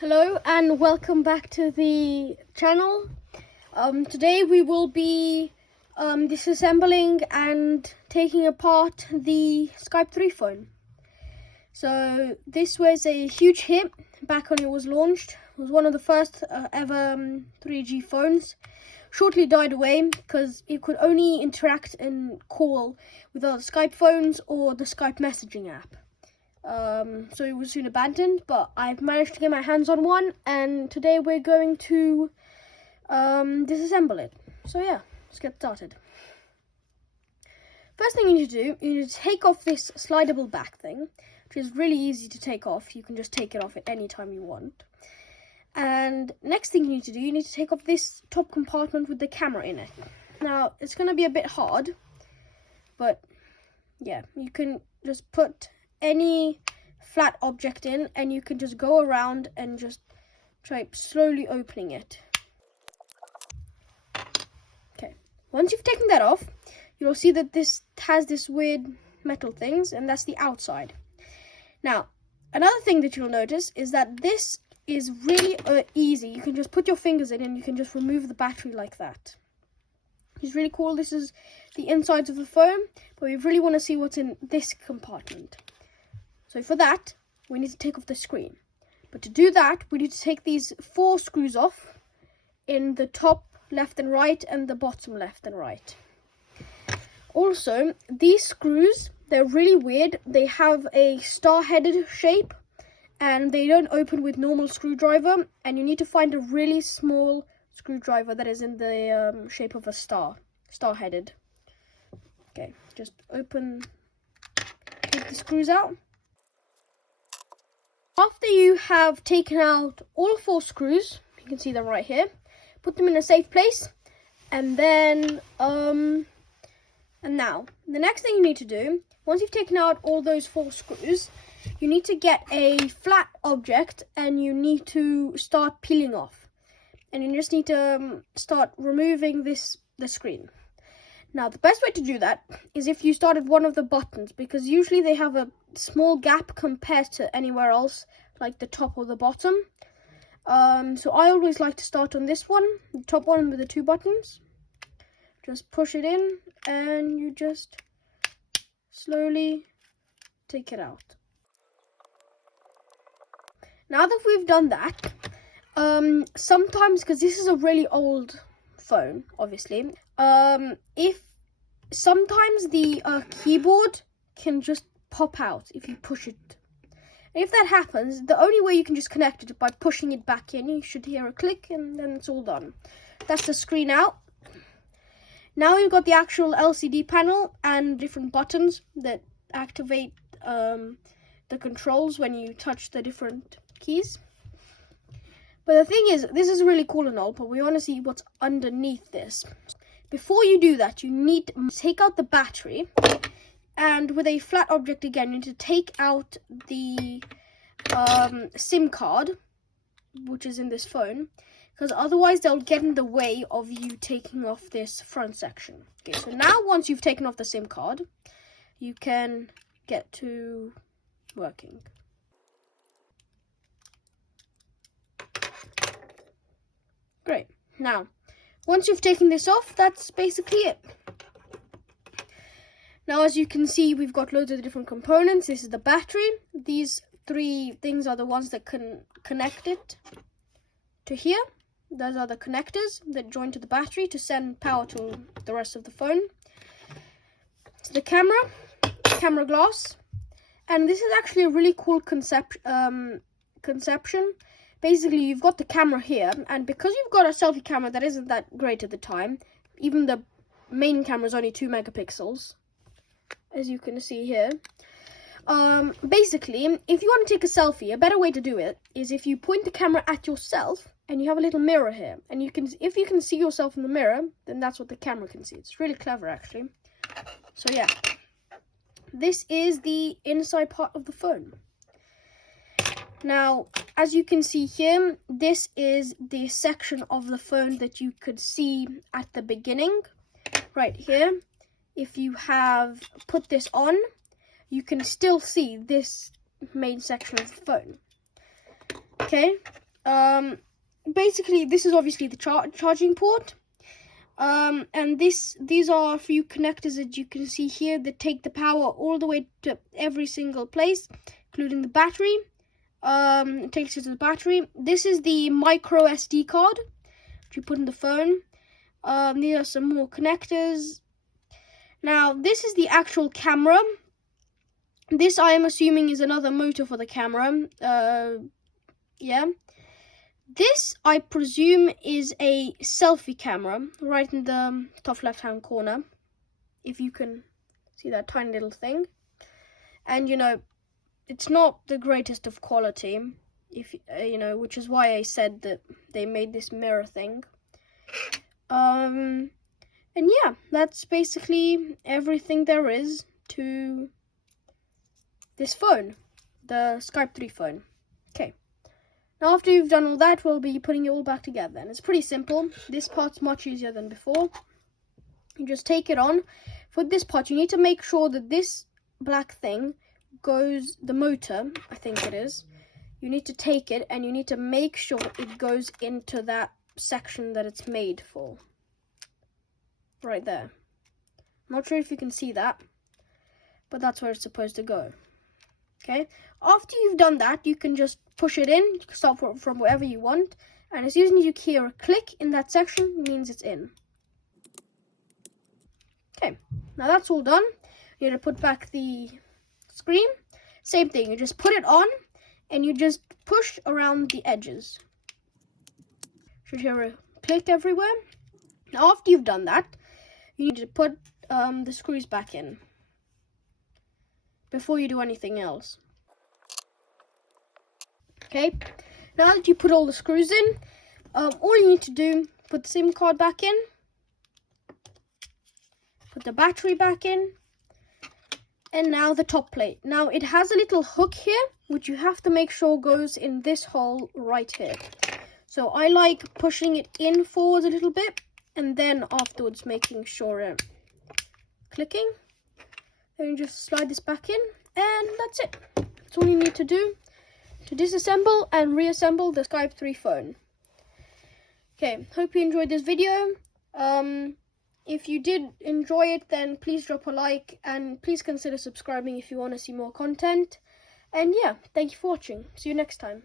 Hello and welcome back to the channel. Today we will be disassembling and taking apart the Skype 3 phone. So this was a huge hit back when it was launched. It was one of the first ever 3G phones. Shortly died away because it could only interact and call with other Skype phones or the Skype messaging app. So it was soon abandoned, but I've managed to get my hands on one, and today we're going to disassemble it. So yeah, let's get started. First thing you need to do, you need to take off this slidable back thing, which is really easy to take off. You can just take it off at any time you want. And next thing you need to do, you need to take off this top compartment with the camera in it. Now, it's going to be a bit hard, but yeah, you can just put any flat object in and you can just go around and just try slowly opening it. Okay, once you've taken that off, you'll see that this has this weird metal things, and that's the outside. Now, another thing that you'll notice is that this is really easy. You can just put your fingers in and you can just remove the battery like that. It's really cool. This is the insides of the phone, but we really want to see what's in this compartment. So for that, we need to take off the screen. But to do that, we need to take these 4 screws off in the top left and right and the bottom left and right. Also, these screws, they're really weird. They have a star-headed shape and they don't open with normal screwdriver, and you need to find a really small screwdriver that is in the shape of a star-headed. Okay, just take the screws out. After you have taken out all 4 screws, you can see them right here, put them in a safe place, and then, and now, the next thing you need to do, once you've taken out all those 4 screws, you need to get a flat object and you need to start peeling off. And you just need to start removing the screen. Now, the best way to do that is if you start at one of the buttons, because usually they have a small gap compared to anywhere else, like the top or the bottom. So I always like to start on this one, the top one with the 2 buttons. Just push it in and you just slowly take it out. Now that we've done that, sometimes, because this is a really old phone, obviously, if sometimes the keyboard can just pop out if you push it. And if that happens, the only way you can just connect it is by pushing it back in. You should hear a click and then it's all done. That's the screen out. Now we've got the actual LCD panel and different buttons that activate the controls when you touch the different keys. But the thing is, this is really cool and all, but we want to see what's underneath this. Before you do that, you need to take out the battery, and with a flat object again, you need to take out the SIM card, which is in this phone, because otherwise they'll get in the way of you taking off this front section. Okay, so now once you've taken off the SIM card, you can get to working. Great. Now, once you've taken this off, that's basically it. Now, as you can see, we've got loads of different components. This is the battery. These 3 things are the ones that can connect it to here. Those are the connectors that join to the battery to send power to the rest of the phone. So the camera glass. And this is actually a really cool conception. Basically, you've got the camera here, and because you've got a selfie camera that isn't that great at the time, even the main camera is only 2 megapixels, as you can see here. Basically, if you want to take a selfie, a better way to do it is if you point the camera at yourself, and you have a little mirror here, and if you can see yourself in the mirror, then that's what the camera can see. It's really clever, actually. So yeah, this is the inside part of the phone. Now, as you can see here, this is the section of the phone that you could see at the beginning. Right here, if you have put this on, you can still see this main section of the phone. Okay, basically this is obviously the charging port. And these are a few connectors that you can see here that take the power all the way to every single place, including the battery. It takes it to the battery. This is the micro SD card which you put in the phone. These are some more connectors. Now this is the actual camera. This I am assuming is another motor for the camera. Yeah. This, I presume, is a selfie camera, right in the top left-hand corner, if you can see that tiny little thing. And, you know, it's not the greatest of quality, if you know, which is why I said that they made this mirror thing. And yeah, that's basically everything there is to this phone, the Skype 3 phone. Okay. Now, after you've done all that, we'll be putting it all back together. And it's pretty simple. This part's much easier than before. You just take it on. For this part, you need to make sure that this black thing goes, the motor, I think it is. You need to take it and you need to make sure it goes into that section that it's made for. Right there. I'm not sure if you can see that, but that's where it's supposed to go. Okay, after you've done that, you can just push it in. You can start from wherever you want, and as soon as you hear a click in that section, it means it's in. Okay, now that's all done. You're gonna put back the screen. Same thing, you just put it on, and you just push around the edges. Should hear a click everywhere. Now, after you've done that, you need to put the screws back in before you do anything else. Okay, now that you put all the screws in, all you need to do, put the SIM card back in, put the battery back in, and now the top plate. Now it has a little hook here, which you have to make sure goes in this hole right here. So I like pushing it in forwards a little bit, and then afterwards making sure it's clicking. Then you just slide this back in, and that's it. That's all you need to do to disassemble and reassemble the Skype 3 phone. Okay, hope you enjoyed this video. If you did enjoy it, then please drop a like, and please consider subscribing if you want to see more content. And yeah, thank you for watching. See you next time.